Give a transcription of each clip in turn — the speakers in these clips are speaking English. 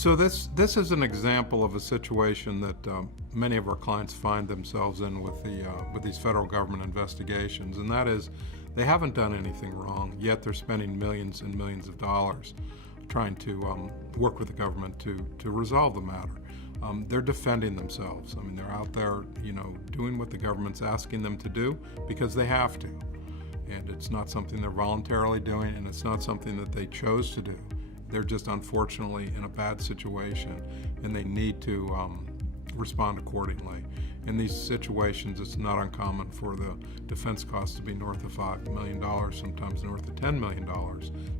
So this is an example of a situation that many of our clients find themselves in with these federal government investigations, and that is they haven't done anything wrong, yet they're spending millions and millions of dollars trying to work with the government to resolve the matter. They're defending themselves. I mean, they're out there, doing what the government's asking them to do because they have to. And it's not something they're voluntarily doing, and it's not something that they chose to do. They're just unfortunately in a bad situation, and they need to respond accordingly. In these situations, it's not uncommon for the defense costs to be north of $5 million, sometimes north of $10 million.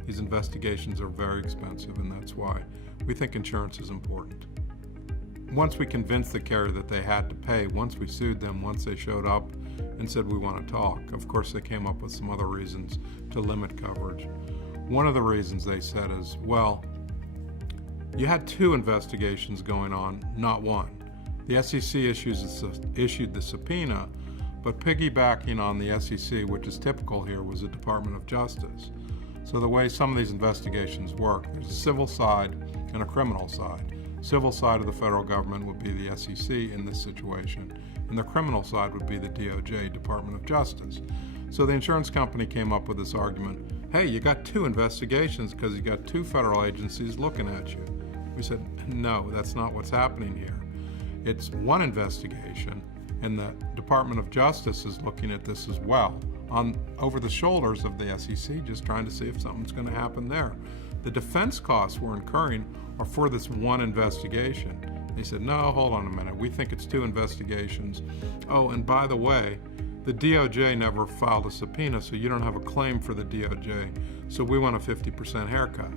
These investigations are very expensive, and that's why we think insurance is important. Once we convinced the carrier that they had to pay, once we sued them, once they showed up and said we want to talk, of course they came up with some other reasons to limit coverage. One of the reasons they said is, well, you had 2 investigations going on, not one. The SEC issued the subpoena, but piggybacking on the SEC, which is typical here, was the Department of Justice. So the way some of these investigations work, there's a civil side and a criminal side. Civil side of the federal government would be the SEC in this situation, and the criminal side would be the DOJ, Department of Justice. So the insurance company came up with this argument, hey, you got 2 investigations because you got 2 federal agencies looking at you. We said, no, that's not what's happening here. It's one investigation, and the Department of Justice is looking at this as well, over the shoulders of the SEC, just trying to see if something's going to happen there. The defense costs we're incurring are for this one investigation. They said, no, hold on a minute, we think it's 2 investigations. Oh, and by the way, the DOJ never filed a subpoena, so you don't have a claim for the DOJ, so we want a 50% haircut.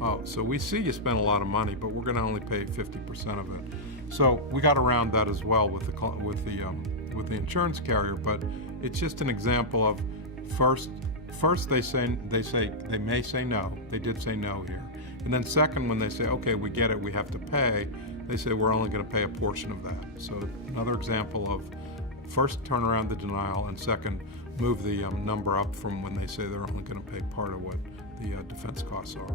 Oh, so we see you spent a lot of money, but we're going to only pay 50% of it. So we got around that as well with the insurance carrier, but it's just an example of first they may say no. They did say no here. And then second, when they say, okay, we get it, we have to pay, they say we're only going to pay a portion of that. So another example of first, turn around the denial, and second, move the number up from when they say they're only going to pay part of what the defense costs are.